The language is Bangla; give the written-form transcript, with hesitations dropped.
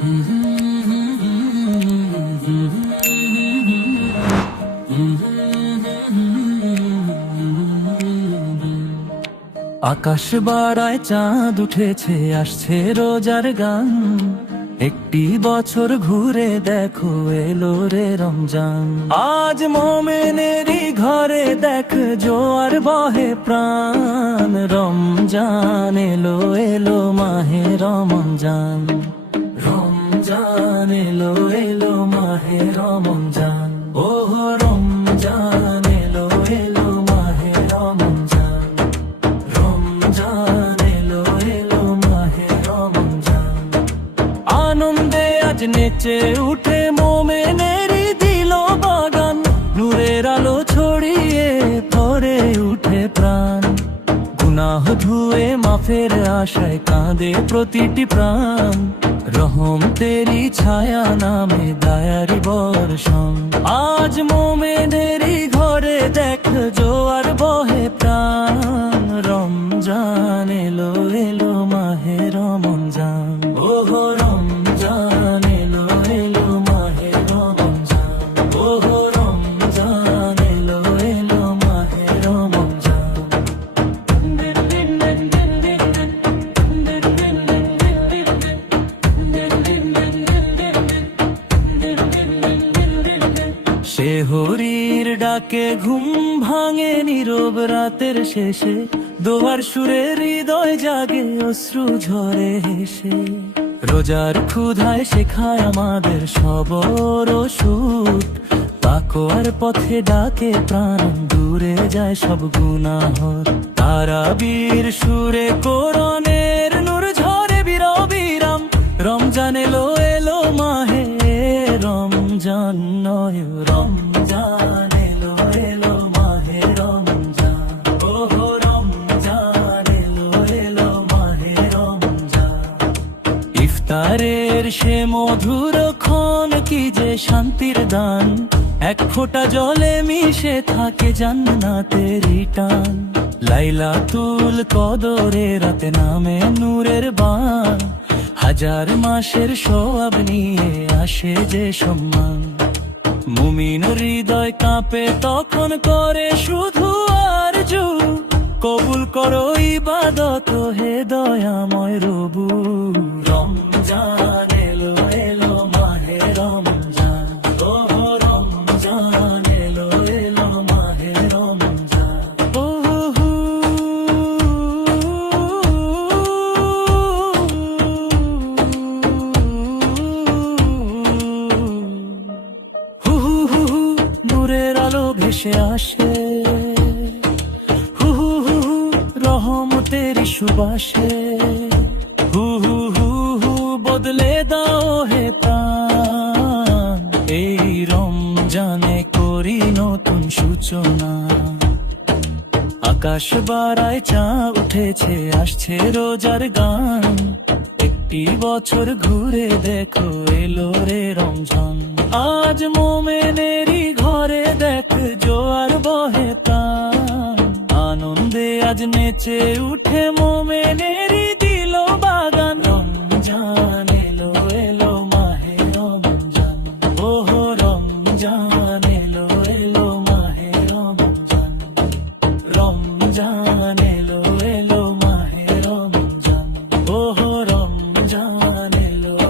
আকাশ বাড়ায় চাঁদ উঠেছে, আসছে রোজার গান। একটি বছর ঘুরে দেখো এলো রে রমজান। আজ মোমেনেরই ঘরে দেখ জোয়ার বহে প্রাণ। রমজান এলো এলো মাহে রমজান। রমজান এলো এলো মাহে রমজান। ওহ রমজান এলো এলো মাহে রমজান। রমজান এলো এলো মাহে রমজান। আনন্দে আজ নেচে উঠে মোমেনেরই দিল বাগান। নূরের আলো ছড়িয়ে ভরে উঠে প্রাণ। গুনাহ ধুয়ে মাফের আশায় কাঁদে প্রতিটি প্রাণ। রহম তেরি ছায়া নামে দায়ারি বর্ষণ। আজ মোমেনেরই ঘরে দেখ জোয়ার বহে প্রাণ। রমজান এলো এলো মাহে রমজান। ওহ রমজান এলো এলো মাহে রমজান। ওহ রমজান এলো এলো মাহে রমজান। শেহরির ডাকে ঘুম ভাঙে নীরব রাতের শেষে। দোয়ার সুরে হৃদয় জাগে অশ্রু ঝরে হেসে। রোজার ক্ষুধায় শেখায় আমাদের সবর ও সুখ। তাকওয়ার পথে ডাকে প্রাণ, দূরে যায় সব গুনাহ। তারাবীর সুরে কোরআনের নূর ঝরে বিরাম। রমজান এলো এলো মাহে রমজান নয় রমজান এলো এলো মাহে রমজান। ওহ রমজান এলো এলো মাহে রমজান। ইফতারের সে মধুর ক্ষণ কি যে শান্তির দান। এক ফোঁটা জলে মিশে থাকে জান্নাতেরই টান। লাইলাতুল কদরে রাতে নামে নূরের বান। হাজার মাসের সওয়াব নিয়ে আসে যে সম্মান। মুমিন হৃদয় কাঁপে তখন করে শুধু আরজু। কবুল করো ইবাদত হে দয়াময় রবু। রমজান এলো এলো মাহে রমজান। ওহ রমজান এলো এলো মাহে রমজান। নূরের আলো ভেসে আসে, হু হু হু হু রহমতের সুবাসে। হু হু হু হু বদলে দাও হে প্রাণ। এই রমজানে করি নতুন সূচনা। আকাশ বাড়ায় চাঁদ উঠেছে, আসছে রোজার গান। একটি বছর ঘুরে দেখো এলো রে রমজান। আজ মোমেনেরই ঘরে দেখ জোয়ার বহে প্রাণ। আনন্দে আজ নেচে উঠে মোমেনেরই দিল বাগান। রমজান এলো এলো মাহে রমজান। ওহ রমজান এলো এলো মাহে রমজান। রমজান এলো এলো মাহে রমজান। ওহ রমজান এলো